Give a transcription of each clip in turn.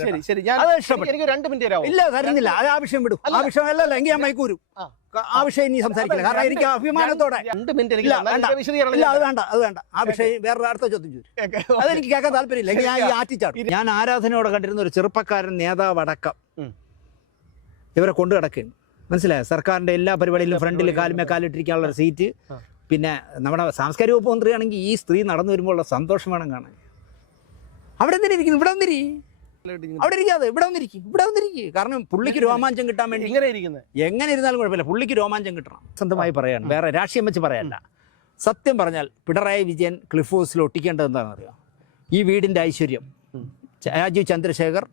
ശരി ശരി ഞാൻ എനിക്ക് 2 മിനിറ്റ് തരാമോ? ഇല്ല തരുന്നില്ല. അത് ആ വിഷയം വിടും. ആ വിഷയം അല്ലല്ല എങ്കിൽ ഞാൻ മൈക്കൂരും. ആ വിഷയം ഇനി സംസാരിക്കില്ല. കാരണം എനിക്ക് അഭിമാനത്തോടെ 2 മിനിറ്റ് എനിക്ക് ഇല്ല അത് വേണ്ട അത് വേണ്ട. ആ വിഷയം വേറെ അടുത്ത ചോദ്യം ചോദിച്ചു. അതെനിക്ക് കേൾക്കാൻ താല്പര്യമില്ല. ഞാൻ ഈ ആറ്റിച്ചാടും. ഞാൻ ആരാധനയോടെ കണ്ടിരുന്ന ഒരു ചെറുപ്പക്കാരൻ നേതാവ് അടക്കം ഇവരെ കൊണ്ടു കിടക്കുകയാണ്. മനസ്സിലായോ? സർക്കാരിന്റെ എല്ലാ പരിപാടിയിലും ഫ്രണ്ടിൽ കാലുമേ കാലിട്ടിരിക്കാനുള്ള സീറ്റ്. പിന്നെ നമ്മുടെ സാംസ്കാരിക വകുപ്പ് മന്ത്രിയാണെങ്കിൽ ഈ സ്ത്രീ നടന്നു വരുമ്പോഴുള്ള സന്തോഷം വേണം കാണാൻ. അവിടെ എന്തിനാ ഇരിക്കുന്നു? ഇവിടെ വന്നിരി. അവിടെ ഇരിക്കാതെ ഇവിടെ വന്നിരിക്കും. കാരണം പുള്ളിക്ക് രോമാഞ്ചം കിട്ടാൻ വേണ്ടി എങ്ങനെ ഇരുന്നാലും കുഴപ്പമില്ല. പുള്ളിക്ക് രോമാഞ്ചം കിട്ടണം. സ്വന്തമായി പറയാണ്, വേറെ രാഷ്ട്രീയം വെച്ച് പറയല്ല. സത്യം പറഞ്ഞാൽ പിണറായി വിജയൻ ക്ലിഫ് ഹൗസിൽ ഒട്ടിക്കേണ്ടത് എന്താണെന്ന് അറിയാം? ഈ വീടിന്റെ ഐശ്വര്യം രാജീവ് ചന്ദ്രശേഖർ,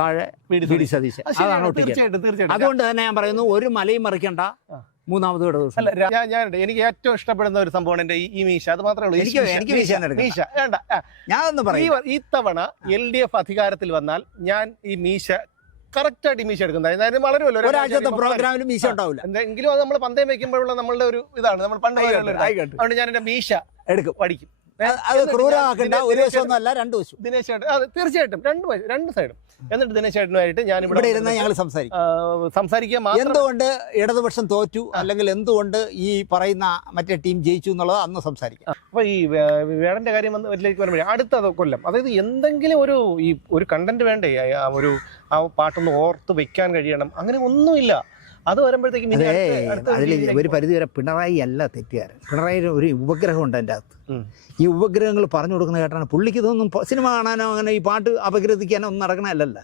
താഴെ വി ഡി സതീശൻ, അതാണ് ഒട്ടിക്കേണ്ടത്. അതുകൊണ്ട് തന്നെ ഞാൻ പറയുന്നു, ഒരു മലയും മറിക്കണ്ട. മൂന്നാമത് എനിക്ക് ഏറ്റവും ഇഷ്ടപ്പെടുന്ന ഒരു സംഭവമാണ് ഈ മീശ. അത് മാത്രമേ ഉള്ളൂ. എനിക്ക് മീശ വേണ്ട. ഞാനൊന്ന് പറയും, ഈ തവണ LDF അധികാരത്തിൽ വന്നാൽ ഞാൻ ഈ മീശ കറക്റ്റായിട്ട് ഈ മീശ എടുക്കുന്നത്. അതായത് വളരുമല്ലോ, ഒരാഴ്ചത്തെ പ്രോഗ്രാമിലും മീശ ഉണ്ടാവില്ല. എന്തെങ്കിലും അത് നമ്മൾ പന്തയം വെക്കുമ്പോഴുള്ള നമ്മളുടെ ഒരു ഇതാണ്. നമ്മൾ പണ്ട് അതുകൊണ്ട് ഞാൻ എന്റെ മീശ എടുക്കും, പഠിക്കും. അത് ക്രൂരമാക്കണ്ട. ഒരു വശമൊന്നും അല്ല, 2 വശം. ദിനേശ് ചേട്ടൻ, അതെ തീർച്ചയായിട്ടും 2 സൈഡും. എന്നിട്ട് ദിനേശ് ചേട്ടനുമായിട്ട് ഞാൻ ഇവിടെ ഇരുന്ന് ഞങ്ങൾ സംസാരിക്കുക. എന്തുകൊണ്ട് ഇടതുപക്ഷം തോറ്റു, അല്ലെങ്കിൽ എന്തുകൊണ്ട് ഈ പറയുന്ന മറ്റേ ടീം ജയിച്ചു എന്നുള്ളത് അന്ന് സംസാരിക്കാം. അപ്പൊ ഈ വേടന്റെ കാര്യം വരുമ്പോഴേ അടുത്ത കൊല്ലം, അതായത് എന്തെങ്കിലും ഒരു കണ്ടന്റ് വേണ്ടേ? ആ പാട്ടൊന്ന് ഓർത്ത് വെക്കാൻ കഴിയണം. അങ്ങനെ ഒന്നുമില്ല. അത് വരുമ്പോഴത്തേക്കും അതിൽ ഒരു പരിധി വരെ പിണറായി അല്ല തെറ്റുകാരൻ. പിണറായി ഒരു ഉപഗ്രഹം ഉണ്ട് എൻ്റെ അകത്ത്. ഈ ഉപഗ്രഹങ്ങൾ പറഞ്ഞു കൊടുക്കുന്ന കേട്ടാണ്. പുള്ളിക്ക് ഇതൊന്നും സിനിമ കാണാനോ അങ്ങനെ ഈ പാട്ട് അപഗ്രഥിക്കാനോ ഒന്നും നടക്കണമല്ലല്ല.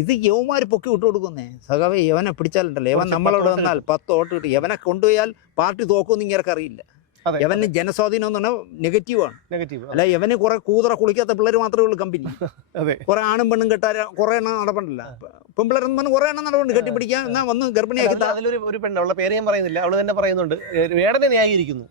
ഇത് യവന്മാർ പൊക്കി വിട്ടു കൊടുക്കുന്നേ. സഖാവേ, യവനെ പിടിച്ചാലുണ്ടല്ലോ, യവൻ നമ്മളോട് വന്നാൽ 10 വോട്ട് കിട്ടും. യവനെ കൊണ്ടുപോയാൽ പാർട്ടി തോക്കുമെന്ന് ഇങ്ങനെ അറിയില്ല. യവന് ജനസ്വാധീനം എന്ന് പറഞ്ഞാൽ നെഗറ്റീവാണ്. അല്ല, യവന് കുറെ കൂതറ കുളിക്കാത്ത പിള്ളേർ മാത്രമേ ഉള്ളൂ കമ്പനി. കുറെ ആണും പെണ്ണും കെട്ടാൻ കുറെ എണ്ണം നടപ്പണ്ടല്ല. പെൺപിള്ളേരെന്ന് പറഞ്ഞാൽ കുറെ എണ്ണം നടപ്പുണ്ട്. കെട്ടിപ്പിടിക്കാൻ എന്നാ വന്ന് ഗർഭിണിയാക്കി. അതിലൊരു പെണ്ണ്, അവളുടെ പേര് ഞാൻ പറയുന്നില്ല, അവള് തന്നെ പറയുന്നുണ്ട്, വേടനെ ന്യായീകരിക്കുന്നു.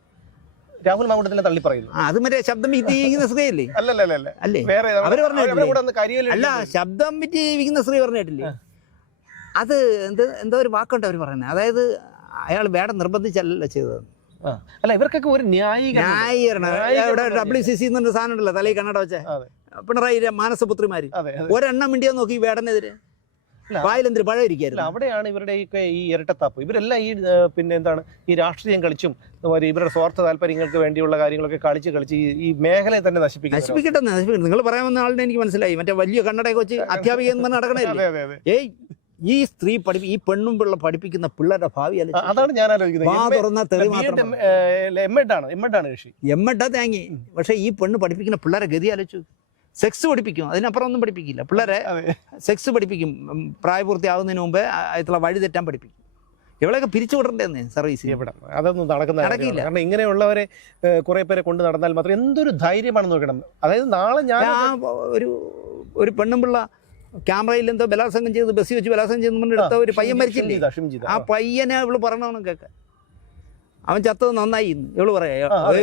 രാഹുൽ മാങ്കൂട്ടത്തിനെ തള്ളി പറയുന്നു. അത് മറ്റേ ശബ്ദം വിറ്റിയിരിക്കുന്ന സ്ത്രീയല്ലേ? അല്ലേ, അവര് പറഞ്ഞിട്ടില്ലേ? അല്ല, ശബ്ദം വിറ്റിയിരിക്കുന്ന സ്ത്രീ പറഞ്ഞിട്ടില്ലേ? അത് എന്തോ ഒരു വാക്കുണ്ട് അവർ പറയുന്നത്. അതായത് അയാൾ വേടം നിർബന്ധിച്ചല്ല ചെയ്തത്. അല്ല, ഇവർക്കൊക്കെ ഒരു ന്യായീകരണം. ഇവിടെ WCC എന്നൊരു സാധനം ഉണ്ടല്ലോ, തലയിൽ കണ്ണട വെച്ച പിണറായി മാനസപുത്രിമാര്. ഒരെണ്ണം മിണ്ടിയാ നോക്കി വേടനെതിരെ വായിലെന്തിരി പഴം ഇരിക്കായിരുന്നു. അവിടെയാണ് ഇവരുടെ ഈ ഇരട്ടത്താപ്പ്. ഇവരെല്ലാം പിന്നെ എന്താണ്, ഈ രാഷ്ട്രീയം കളിച്ചും ഇവരുടെ സ്വാർത്ഥ താല്പര്യങ്ങൾക്ക് വേണ്ടിയുള്ള കാര്യങ്ങളൊക്കെ കളിച്ച് ഈ മേഖലയെ തന്നെ നശിപ്പിക്കട്ടെ. നിങ്ങൾ പറയാൻ വന്ന ആളിനെ എനിക്ക് മനസ്സിലായി. മറ്റേ വലിയ കണ്ണടയൊക്കെ വെച്ച് അധ്യാപിക എന്ന് നടക്കണേ. ഈ സ്ത്രീ ഈ പെണ്ണും പിള്ള പഠിപ്പിക്കുന്ന പിള്ളേരുടെ ഭാവി അതാണ് ഞാൻ ആലോചിക്കുന്നത്. എമ്മട്ടാ തേങ്ങി. പക്ഷെ ഈ പെണ്ണ് പഠിപ്പിക്കുന്ന പിള്ളേരെ ഗതി ആലോചിച്ചു. സെക്സ് പഠിപ്പിക്കും, അതിനപ്പുറം ഒന്നും പഠിപ്പിക്കില്ല. പിള്ളേരെ സെക്സ് പഠിപ്പിക്കും. പ്രായപൂർത്തിയാവുന്നതിന് മുമ്പേ ആയിട്ടുള്ള വഴി തെറ്റാൻ പഠിപ്പിക്കും. ഇവളെയൊക്കെ പിരിച്ചു വിടണ്ടേന്ന് സർവീസ്. അതൊന്നും നടക്കില്ല. കാരണം ഇങ്ങനെയുള്ളവരെ കുറെ പേരെ കൊണ്ട് നടന്നാൽ മാത്രം എന്തൊരു ധൈര്യമാണെന്ന് നോക്കണം. അതായത് നാളെ ഞാൻ ഒരു പെണ്ണും പിള്ള ക്യാമറയിൽ എന്തോ ബലാത്സംഗം ചെയ്ത് ബസ്സിൽ വെച്ച് ബലാത്സംഗം ചെയ്ത് എടുത്ത ഒരു പയ്യൻ മരിച്ചില്ലേ? ആ പയ്യനെ ഇവള് പറയണമെന്ന് കേൾക്കാൻ. അവൻ ചത്തത് നന്നായി ഇവള് പറയാ.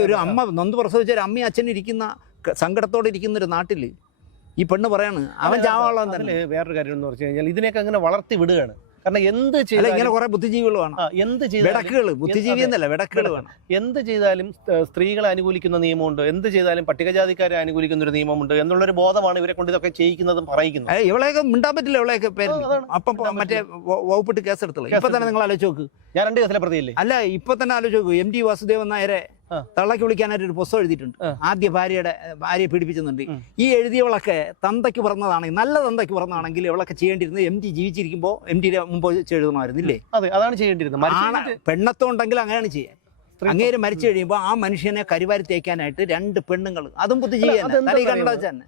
ഒരു അമ്മ നൊന്ത് പ്രസവിച്ച ഒരു അമ്മയും അച്ഛനും ഇരിക്കുന്ന സങ്കടത്തോടെ ഇരിക്കുന്ന ഒരു നാട്ടില് ഈ പെണ്ണ് പറയാണ് അവൻ ചാവാളാൻ തന്നെ. വേറൊരു കാര്യം എന്ന് പറഞ്ഞു കഴിഞ്ഞാൽ ഇതിനെയൊക്കെ അങ്ങനെ വളർത്തി വിടുകയാണ്. കാരണം എന്ത് ചെയ്താലും ഇങ്ങനെ കുറെ ബുദ്ധിജീവികൾ വേണം. ബുദ്ധിജീവി എന്നല്ല, വിടക്കുകൾ വേണം. എന്ത് ചെയ്താലും സ്ത്രീകളെ അനുകൂലിക്കുന്ന നിയമമുണ്ട്, എന്ത് ചെയ്താലും പട്ടികജാതിക്കാരെ അനുകൂലിക്കുന്ന ഒരു നിയമമുണ്ട് എന്നുള്ളൊരു ബോധമാണ് ഇവരെ കൊണ്ട് ഇതൊക്കെ ചെയ്യിക്കുന്നതും പറയുന്നത്. ഇവളെയൊക്കെ മിണ്ടാൻ പറ്റില്ല. ഇവളെയൊക്കെ അപ്പം മറ്റേ വകുപ്പിട്ട് കേസെടുത്തുള്ളൂ. ഇപ്പൊ തന്നെ നിങ്ങൾ ആലോചിച്ച് നോക്ക്. ഞാൻ 2 കേസിലെ പ്രതിയല്ലേ? അല്ല, ഇപ്പൊ തന്നെ ആലോചിച്ച് നോക്കൂ. MT വാസുദേവൻ നായരെ തള്ളക്ക് വിളിക്കാനായിട്ട് ഒരു പുസ്തകം എഴുതിയിട്ടുണ്ട്. ആദ്യ ഭാര്യയെ പീഡിപ്പിച്ചെന്നുണ്ട്. ഈ എഴുതിയവളൊക്കെ തന്തയ്ക്ക് പറഞ്ഞതാണെങ്കിൽ, നല്ല തന്തയ്ക്ക് പറഞ്ഞതാണെങ്കിൽ ഇവളൊക്കെ ചെയ്യേണ്ടിരുന്നത് MT ജീവിച്ചിരിക്കുമ്പോൾ MTയുടെ മുമ്പ് എഴുതണമായിരുന്നില്ലേ? അതാണ് ചെയ്യേണ്ടിരുന്നത്. പെണ്ണത്തോണ്ടെങ്കിൽ അങ്ങനെയാണ് ചെയ്യാൻ. അങ്ങേര് മരിച്ചു കഴിയുമ്പോൾ ആ മനുഷ്യനെ കരിവാരി തേക്കാനായിട്ട് 2 പെണ്ണുങ്ങൾ, അതും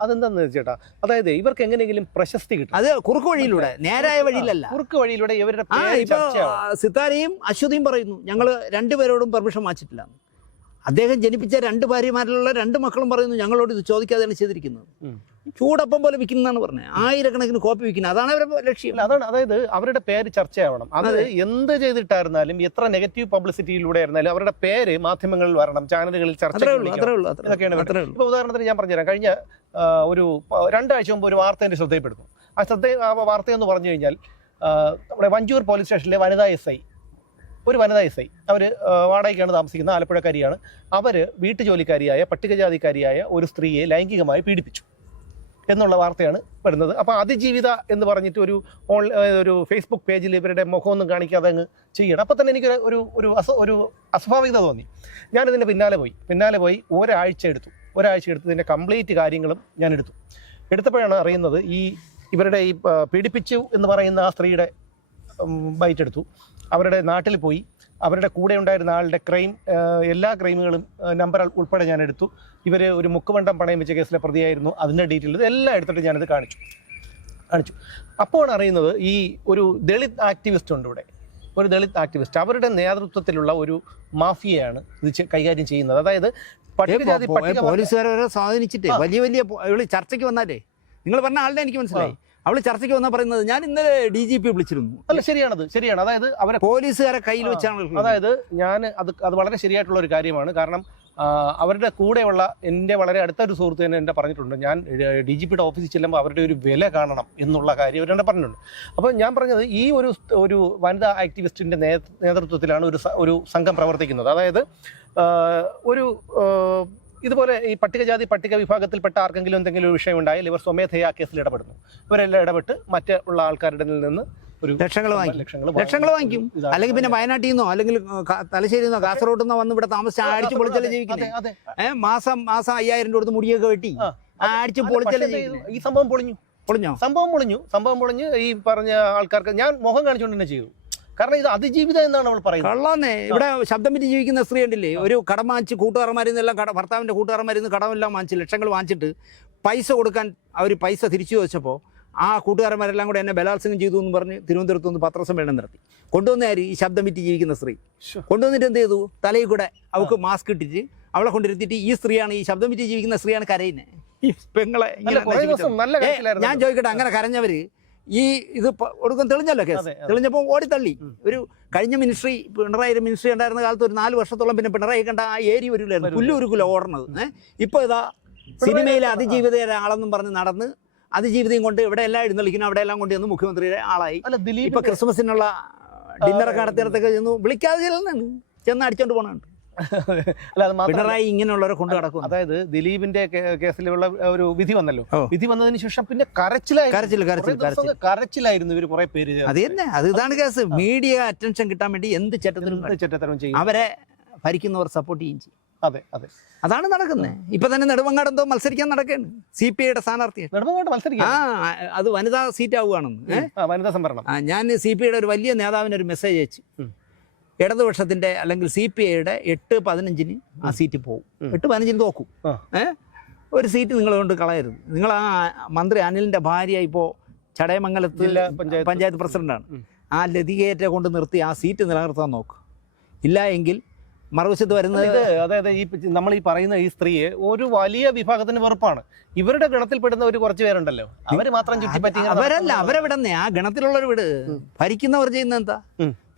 അതെന്താന്ന് ചേട്ടാ, അതായത് ഇവർക്ക് എങ്ങനെയെങ്കിലും പ്രശസ്തി കിട്ടും. അത് കുറുക്ക് വഴിയിലൂടെ, നേരായ വഴിയിലല്ല. കുറുക്ക് വഴിയിലൂടെ ഇവരുടെ സിത്താരയും അശ്വതിയും പറയുന്നു, ഞങ്ങൾ 2 പേരോടും പെർമിഷൻ വാങ്ങിച്ചിട്ടില്ല. അദ്ദേഹം ജനിപ്പിച്ച 2 ഭാര്യമാരിലുള്ള 2 മക്കളും പറയുന്നു ഞങ്ങളോട് ഇത് ചോദിക്കാതെയാണ് ചെയ്തിരിക്കുന്നത്. ചൂടപ്പം പോലെ വിൽക്കുന്നതാണ് പറഞ്ഞത്. 1000 കോപ്പി വിൽക്കുന്നത്, അതാണ് അവരുടെ ലക്ഷ്യം. അതാണ്, അതായത് അവരുടെ പേര് ചർച്ചയാവണം. അത് എന്ത് ചെയ്തിട്ടായിരുന്നാലും, എത്ര നെഗറ്റീവ് പബ്ലിസിറ്റിയിലൂടെ ആയിരുന്നാലും അവരുടെ പേര് മാധ്യമങ്ങളിൽ വരണം, ചാനലുകളിൽ ചർച്ച. ഇപ്പൊ ഉദാഹരണത്തിന് ഞാൻ പറഞ്ഞുതരാം. കഴിഞ്ഞ ഒരു 2 ആഴ്ച മുമ്പ് ഒരു വാർത്ത എൻ്റെ ശ്രദ്ധയിൽപ്പെടുന്നു. ആ വാർത്തയെന്ന് പറഞ്ഞു കഴിഞ്ഞാൽ, നമ്മുടെ വഞ്ചൂർ പോലീസ് സ്റ്റേഷനിലെ ഒരു വനിതാ SI അവർ വാടകയ്ക്കാണ് താമസിക്കുന്നത്, ആലപ്പുഴക്കാരിയാണ്. അവർ വീട്ടുജോലിക്കാരിയായ പട്ടികജാതിക്കാരിയായ ഒരു സ്ത്രീയെ ലൈംഗികമായി പീഡിപ്പിച്ചു. എന്നുള്ള വാർത്തയാണ് വരുന്നത്. അപ്പോൾ അതിജീവിത എന്ന് പറഞ്ഞിട്ട് ഒരു ഫേസ്ബുക്ക് പേജിൽ ഇവരുടെ മുഖമൊന്നും കാണിക്കാതെ അങ്ങ് ചെയ്യണം. അപ്പോൾ തന്നെ എനിക്ക് ഒരു അസ്വാഭാവികത തോന്നി. ഞാനിതിൻ്റെ പിന്നാലെ പോയി ഒരാഴ്ച എടുത്തു ഇതിൻ്റെ കംപ്ലീറ്റ് കാര്യങ്ങളും ഞാൻ എടുത്തപ്പോഴാണ് അറിയുന്നത് ഇവരുടെ ഈ പീഡിപ്പിച്ചു എന്ന് പറയുന്ന ആ സ്ത്രീയുടെ ബൈറ്റ് എടുത്തു. അവരുടെ നാട്ടിൽ പോയി അവരുടെ കൂടെ ഉണ്ടായിരുന്ന ആളുടെ എല്ലാ ക്രൈമുകളും നമ്പർ ഉൾപ്പെടെ ഞാൻ എടുത്തു. ഇവർ ഒരു മുക്കുവണ്ടം പണയം വെച്ച കേസിലെ പ്രതിയായിരുന്നു, അതിൻ്റെ ഡീറ്റെയിൽ എല്ലാം എടുത്തിട്ട് ഞാനത് കാണിച്ചു. അപ്പോഴാണ് അറിയുന്നത് ഒരു ദളിത് ആക്ടിവിസ്റ്റ് ഉണ്ട് ഇവിടെ, ഒരു ദളിത് ആക്ടിവിസ്റ്റ്, അവരുടെ നേതൃത്വത്തിലുള്ള ഒരു മാഫിയയാണ് ഇത് കൈകാര്യം ചെയ്യുന്നത്. അതായത് പോലീസുകാരെ സ്വാധീനിച്ചിട്ട് വലിയ ചർച്ചയ്ക്ക് വന്നാലേ നിങ്ങൾ പറഞ്ഞ ആളുടെ എനിക്ക് മനസ്സിലായി. അവള് ചർച്ചയ്ക്ക് വന്നാൽ പറയുന്നത് ഞാൻ ഇന്നലെ DGP വിളിച്ചിരുന്നു. അല്ല, ശരിയാണ്. അതായത് അവരെ പോലീസുകാരെ കയ്യിൽ വെച്ചാണ്. അതായത് അത് വളരെ ശരിയായിട്ടുള്ള ഒരു കാര്യമാണ്. കാരണം അവരുടെ കൂടെയുള്ള എൻ്റെ വളരെ അടുത്തൊരു സുഹൃത്ത് തന്നെ എന്നെ പറഞ്ഞിട്ടുണ്ട്, ഞാൻ DGPയുടെ ഓഫീസിൽ ചെല്ലുമ്പോൾ അവരുടെ ഒരു വില കാണണം എന്നുള്ള കാര്യം അവരെന്നെ പറഞ്ഞിട്ടുണ്ട്. അപ്പോൾ ഞാൻ പറഞ്ഞത് ഈ ഒരു വനിതാ ആക്ടിവിസ്റ്റിൻ്റെ നേതൃത്വത്തിലാണ് ഒരു സംഘം പ്രവർത്തിക്കുന്നത്. അതായത് ഇതുപോലെ ഈ പട്ടിക വിഭാഗത്തിൽപ്പെട്ട ആർക്കെങ്കിലും എന്തെങ്കിലും ഒരു വിഷയം ഉണ്ടായാൽ ഇവർ സ്വമേധയാ കേസിൽ ഇടപെടുന്നു. ഇവരെല്ലാം ഇടപെട്ട് മറ്റുള്ള ആൾക്കാരുടെ നിന്ന് ഒരു ലക്ഷങ്ങൾ വാങ്ങിക്കും. അല്ലെങ്കിൽ പിന്നെ വയനാട്ടിൽ നിന്നോ അല്ലെങ്കിൽ തലശ്ശേരിയിൽ നിന്നോ കാസർഗോഡ് നിന്നോ വന്ന് ഇവിടെ താമസിച്ച് അടിച്ചു പൊളിച്ചല്ലേ ജീവിക്കുന്നത്. മാസം 5000 കൊടുത്ത് മുടിയൊക്കെ വെട്ടി അടിച്ചു പൊളിച്ചല്ലേ ജീവിക്കുന്നത്. ഈ സംഭവം പൊളിഞ്ഞു. ഈ പറഞ്ഞ ആൾക്കാർക്ക് ഞാൻ മുഖം കാണിച്ചുകൊണ്ട് തന്നെ ചെയ്തു. കാരണം ഇത് അതിജീവിത എന്നാണ് അവൾ പറയുന്നത്. കള്ളാന്നേ. ഇവിടെ ശബ്ദം വിറ്റ് ജീവിക്കുന്ന സ്ത്രീ ഉണ്ടല്ലേ, ഒരു കടം വാങ്ങിച്ച് കൂട്ടുകാരന്മാരിൽ നിന്നെല്ലാം ഭർത്താവിൻ്റെ കൂട്ടുകാരന്മാരിൽ നിന്ന് കടമെല്ലാം വാങ്ങിച്ച് ലക്ഷങ്ങൾ വാങ്ങിച്ചിട്ട് പൈസ കൊടുക്കാൻ അവർ പൈസ തിരിച്ചു വെച്ചപ്പോൾ ആ കൂട്ടുകാരന്മാരെല്ലാം കൂടെ എന്നെ ബലാത്സംഗം ചെയ്തു എന്ന് പറഞ്ഞ് തിരുവനന്തപുരത്ത് നിന്ന് പത്രസമ്മേളനം നടത്തി. കൊണ്ടുവന്നാര് ഈ ശബ്ദം വിറ്റ് ജീവിക്കുന്ന സ്ത്രീ കൊണ്ടുവന്നിട്ട് എന്ത് ചെയ്തു, തലയിൽ കൂടെ അവൾക്ക് മാസ്ക് ഇട്ടിട്ട് അവളെ കൊണ്ടിരുത്തിയിട്ട് ഈ സ്ത്രീയാണ്, ഈ ശബ്ദം വിറ്റ് ജീവിക്കുന്ന സ്ത്രീയാണ് കരയുന്നത്. ഈ പെങ്ങളെ ഞാൻ ചോദിക്കട്ടെ, അങ്ങനെ കരഞ്ഞവര് ഇത് ഒടുക്കം തെളിഞ്ഞല്ലോ കേസ്. തെളിഞ്ഞപ്പോൾ ഓടിത്തള്ളി. ഒരു കഴിഞ്ഞ പിണറായി മിനിസ്ട്രി ഉണ്ടായിരുന്ന കാലത്ത് ഒരു 4 വർഷത്തോളം പിന്നെ പിണറായി കണ്ട ആ ഏരിയ വരില്ലായിരുന്നു, പുല്ലുരുക്കുല ഓടണത്. ഇപ്പോൾ ഇതാ സിനിമയിലെ അതിജീവിതയുടെ ആളെന്നും പറഞ്ഞ് നടന്ന് അതിജീവിതയും കൊണ്ട് ഇവിടെ എല്ലാം എഴുന്നള്ളിക്കുന്നു, അവിടെ എല്ലാം കൊണ്ട് ചെന്ന് മുഖ്യമന്ത്രിയുടെ ആളായി. ഇപ്പൊ ക്രിസ്മസിനുള്ള ഡിന്നറൊക്കെ നടത്തിയിടത്തൊക്കെ ചെന്ന് വിളിക്കാതെ ചെന്ന് അടിച്ചോണ്ട് പോകണുണ്ട്. പിണറായി ഇങ്ങനെയുള്ളവരെ കൊണ്ട് നടക്കും. അതായത് ദിലീപിന്റെ കേസിലുള്ള ഒരു വിധി വന്നല്ലോ, വിധി വന്നതിന് ശേഷം പിന്നെ കരച്ചിലായിരുന്നു ഇവർ കുറെ പേര്. അത് തന്നെ, ഇതാണ് കേസ്. മീഡിയ അറ്റൻഷൻ കിട്ടാൻ വേണ്ടി എന്ത് ചെറ്റത്തരം ചെയ്യും, അവരെ ഭരിക്കുന്നവർ സപ്പോർട്ട് ചെയ്യും. അതെ, അതാണ് നടക്കുന്നത്. ഇപ്പൊ തന്നെ നെടുമങ്ങാട് എന്തോ മത്സരിക്കാൻ നടക്കുകയാണ്, CPIയുടെ സ്ഥാനാർത്ഥി. അത് വനിതാ സീറ്റ് ആവുകയാണെന്ന്, വനിതാ സംവരണം. ഞാൻ CPIയുടെ ഒരു വലിയ നേതാവിന് ഒരു മെസ്സേജ് അയച്ചു. ഇടതുപക്ഷത്തിന്റെ അല്ലെങ്കിൽ CPIയുടെ 8-15 ആ സീറ്റ് പോകും, 8-15 തോക്കും. ഒരു സീറ്റ് നിങ്ങൾ കൊണ്ട് കളയരുത്. നിങ്ങൾ ആ മന്ത്രി അനിലിന്റെ ഭാര്യ ഇപ്പോൾ ചടയമംഗലത്ത് പഞ്ചായത്ത് പ്രസിഡന്റാണ്. ആ ലതികേറ്റ കൊണ്ട് നിർത്തി ആ സീറ്റ് നിലനിർത്താൻ നോക്കും. ഇല്ല എങ്കിൽ മറുവശത്ത് വരുന്നത് അതായത് നമ്മൾ ഈ പറയുന്ന ഈ സ്ത്രീയെ ഒരു വലിയ വിഭാഗത്തിന് വെറുപ്പാണ്. ഇവരുടെ ഗണത്തിൽപ്പെടുന്ന ഒരു കുറച്ച് പേരുണ്ടല്ലോ, അവര് മാത്രം ചുറ്റിപ്പറ്റി. അവരെവിടെന്നേ ആ ഗണത്തിലുള്ളവർ വിട്. ഭരിക്കുന്നവർ ചെയ്യുന്ന എന്താ?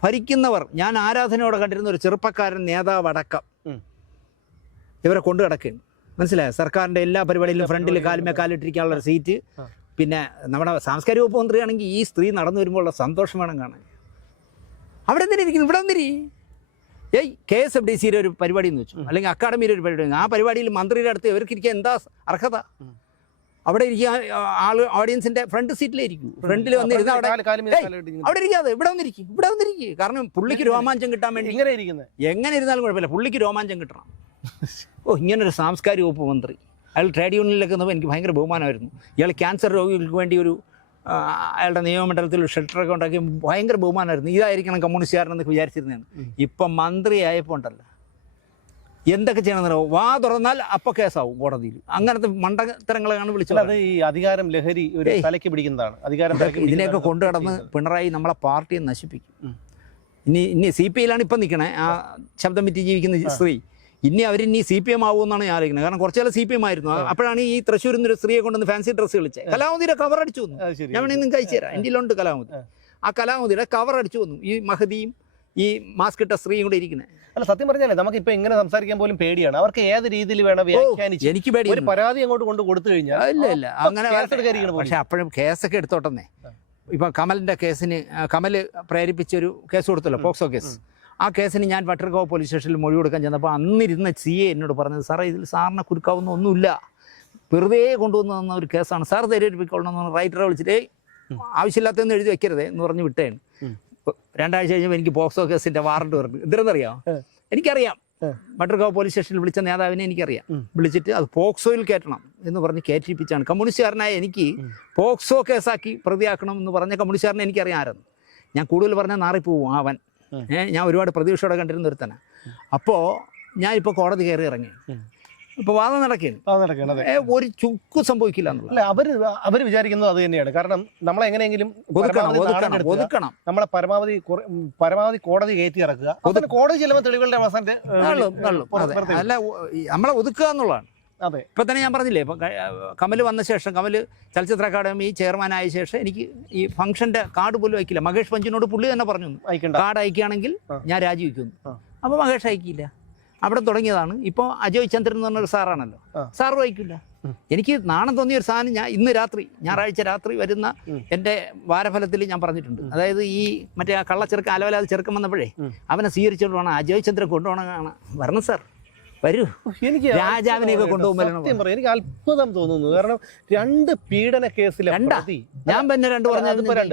ഭരിക്കുന്നവർ, ഞാൻ ആരാധനയോടെ കണ്ടിരുന്ന ഒരു ചെറുപ്പക്കാരൻ നേതാവടക്കം ഇവരെ കൊണ്ടു കിടക്കുകയാണ്. മനസ്സിലായോ? സർക്കാരിൻ്റെ എല്ലാ പരിപാടിയിലും ഫ്രണ്ടിൽ കാലിട്ടിരിക്കാനുള്ള ഒരു സീറ്റ്. പിന്നെ നമ്മുടെ സാംസ്കാരിക വകുപ്പ് മന്ത്രിയാണെങ്കിൽ ഈ സ്ത്രീ നടന്നു വരുമ്പോഴുള്ള സന്തോഷം വേണം കാണാൻ. അവിടെ എന്തിനാ ഇരിക്കുന്നു? ഇവിടെ വന്നിരി. KSFDCയുടെ ഒരു പരിപാടി എന്ന് വെച്ചു, അല്ലെങ്കിൽ അക്കാഡമിയുടെ ഒരു പരിപാടി. ആ പരിപാടിയിൽ മന്ത്രിയുടെ അടുത്ത് ഇവർക്കിരിക്കാൻ എന്താ അർഹത? അവിടെ ഇരിക്കുക, ഓഡിയൻസിന്റെ ഫ്രണ്ട് സീറ്റിലായിരിക്കും. ഫ്രണ്ടിൽ വന്നിരുന്ന അവിടെ ഇരിക്കാതെ ഇവിടെ വന്നിരിക്കും. കാരണം പുള്ളിക്ക് രോമാഞ്ചം കിട്ടാൻ വേണ്ടി. എങ്ങനെ ഇരുന്നാലും കുഴപ്പമില്ല, പുള്ളിക്ക് രോമാഞ്ചം കിട്ടണം. ഇങ്ങനൊരു സാംസ്കാരിക വകുപ്പ് മന്ത്രി, അയാൾ ട്രേഡ് യൂണിയനിലൊക്കെ വന്നപ്പോൾ എനിക്ക് ഭയങ്കര ബഹുമാനമായിരുന്നു. ഇയാൾ ക്യാൻസർ രോഗികൾക്ക് വേണ്ടി അയാളുടെ നിയമമണ്ഡലത്തിൽ ഷെൽട്ടറൊക്കെ ഉണ്ടാക്കി ഭയങ്കര ബഹുമാനമായിരുന്നു. ഇതായിരിക്കണം കമ്മ്യൂണിസ്റ്റുകാരനെന്നൊക്കെ വിചാരിച്ചിരുന്നതാണ്. ഇപ്പം മന്ത്രിയായപ്പോൾ ഉണ്ടല്ലോ എന്തൊക്കെ ചെയ്യണമെന്നോ, വാ തുറന്നാൽ അപ്പോൾ കേസാവും കോടതിയിൽ. അങ്ങനത്തെ മണ്ടത്തരങ്ങളാണ് വിളിച്ചത്. അത് ഈ അധികാരം ലഹരി തലയ്ക്ക് പിടിക്കുന്നതാണ്. ഇതിനെയൊക്കെ കൊണ്ടു കടന്ന് പിണറായി നമ്മളെ പാർട്ടിയെ നശിപ്പിക്കും. ഇനി CPIയിലാണ് ഇപ്പം നിൽക്കണേ ആ ശബ്ദം വിറ്റ് ജീവിക്കുന്ന സ്ത്രീ. ഇനി അവരിനി CPM ആവുമെന്നാണ് ഞാൻ ആലോചിക്കുന്നത്. കാരണം കുറച്ചു കാലം CPM ആയിരുന്നു. അപ്പോഴാണ് ഈ തൃശ്ശൂരിൽ നിന്ന് ഒരു സ്ത്രീയെ കൊണ്ടുവന്ന് ഫാൻസി ഡ്രസ്സ് കളിച്ചത്. കലാമതിയുടെ കവർ അടിച്ചു വന്നു. ഞാൻ വേണമെങ്കിൽ നിങ്ങൾക്ക് അയച്ചു തരാം, എൻ്റെ ഉണ്ട് കലാമതി. ആ കലാമതിയുടെ കവർ അടിച്ചു വന്നു. ഈ മഹദിയും ഈ മാസ്ക് ഇട്ട സ്ത്രീയും കൂടെ ഇരിക്കുന്നത്. അല്ല, സത്യം പറഞ്ഞാലേ നമുക്കിപ്പോ എങ്ങനെ സംസാരിക്കാൻ പോലും പേടിയാണ്. അവർക്ക് ഏത് രീതിയിൽ വേണം വ്യാഖ്യാനിച്ച്. എനിക്ക് പേടി, ഒരു പരാതി അങ്ങോട്ട് കൊണ്ട് കൊടുത്തു കഴിഞ്ഞാൽ ഇല്ല അങ്ങനെ. പക്ഷെ അപ്പോഴും കേസൊക്കെ എടുത്തോട്ടെന്നേ. ഇപ്പൊ കമലിന്റെ കേസിന് കമൽ പ്രേരിപ്പിച്ചൊരു കേസ് കൊടുത്തല്ലോ, പോക്സോ കേസ്. ആ കേസിന് ഞാൻ വട്ടർഗാവ് പോലീസ് സ്റ്റേഷനിൽ മൊഴി കൊടുക്കാൻ ചെന്നപ്പോൾ അന്നിരുന്ന CA എന്നോട് പറഞ്ഞത്, സാറേ ഇതിൽ സാറിനെ കുരുക്കാവുന്ന ഒന്നുമില്ല, വെറുതെ കൊണ്ടുവന്ന് തന്ന ഒരു കേസാണ്. സാർ ധൈര്യപ്പിക്കൊള്ളണമെന്ന് പറഞ്ഞ് റൈറ്ററെ വിളിച്ചിട്ട് ആവശ്യമില്ലാത്തതൊന്നും എഴുതി വെക്കരുതേ എന്ന് പറഞ്ഞ് വിട്ടേണ്. 2 ആഴ്ച കഴിഞ്ഞപ്പോൾ എനിക്ക് പോക്സോ കേസിൻ്റെ വാറണ്ട് പറഞ്ഞു. എന്തിനെന്നറിയാം, എനിക്കറിയാം മട്ടർകാവ് പോലീസ് സ്റ്റേഷനിൽ വിളിച്ച നേതാവിനെ എനിക്കറിയാം. വിളിച്ചിട്ട് അത് പോക്സോയിൽ കയറ്റണം എന്ന് പറഞ്ഞ് കയറ്റിപ്പിച്ചാണ്. കമ്മ്യൂണിസ്റ്റുകാരനായ എനിക്ക് പോക്സോ കേസാക്കി പ്രതിയാക്കണം എന്ന് പറഞ്ഞ കമ്മ്യൂണിസ്റ്റുകാരനെ എനിക്കറിയാം ആരെന്ന്. ഞാൻ കൂടുതൽ പറഞ്ഞാൽ നാറിപ്പോവും അവൻ. ഞാൻ ഒരുപാട് പ്രതീക്ഷയോടെ കണ്ടിരുന്ന ഒരുത്തനാ. അപ്പോൾ ഞാനിപ്പോൾ കോടതി കയറി ഇറങ്ങി. ഇപ്പോൾ വാദം നടക്കുകയാണ്. ഒരു ചുക്ക് സംഭവിക്കില്ല എന്നുള്ള അവര് വിചാരിക്കുന്നത് അത് തന്നെയാണ്. കാരണം നമ്മളെ എങ്ങനെയെങ്കിലും ഒതുക്കണം, നമ്മളെ പരമാവധി കോടതി കയറ്റി ഇറക്കുക. കോടതി ചെല്ലുമ്പോൾ തെളിവുകളുടെ അവസാനത്തെ അല്ല, നമ്മളെ ഒതുക്കുക എന്നുള്ളതാണ്. അതെ, ഇപ്പം തന്നെ ഞാൻ പറഞ്ഞില്ലേ, ഇപ്പം കമൽ വന്ന ശേഷം, കമൽ ചലച്ചിത്ര അക്കാദമി ചെയർമാനായ ശേഷം എനിക്ക് ഈ ഫംഗ്ഷന്റെ കാർഡ് പോലും അയക്കില്ല. മഹേഷ് പഞ്ചിനോട് പുള്ളി തന്നെ പറഞ്ഞു, കാർഡ് അയക്കുകയാണെങ്കിൽ ഞാൻ രാജിവെക്കുന്നു. അപ്പോൾ മഹേഷ് അയക്കില്ല. അവിടെ തുടങ്ങിയതാണ്. ഇപ്പോൾ അജയ് ചന്ദ്രൻ എന്ന് പറഞ്ഞൊരു സാറാണല്ലോ, സാറും അയക്കില്ല. എനിക്ക് നാണം തോന്നിയ ഒരു സാധനം ഞാൻ ഇന്ന് രാത്രി, ഞായറാഴ്ച രാത്രി വരുന്ന എൻ്റെ വാരഫലത്തിൽ ഞാൻ പറഞ്ഞിട്ടുണ്ട്. അതായത് ഈ മറ്റേ ആ കള്ളച്ചെറുക്കം, അലവലാതെ ചെറുക്കം വന്നപ്പോഴേ അവനെ സ്വീകരിച്ചുകൊണ്ട് വേണം അജയ് ചന്ദ്രൻ കൊണ്ടുപോകണം. വരണം സാർ, വരൂ. എനിക്ക് രാജാവിനെയൊക്കെ കൊണ്ടുപോകുമ്പോൾ എനിക്ക് അത്ഭുതം തോന്നുന്നു. കാരണം 2 പീഡന കേസിലെ ഞാൻ പിന്നെ 2 പറഞ്ഞു,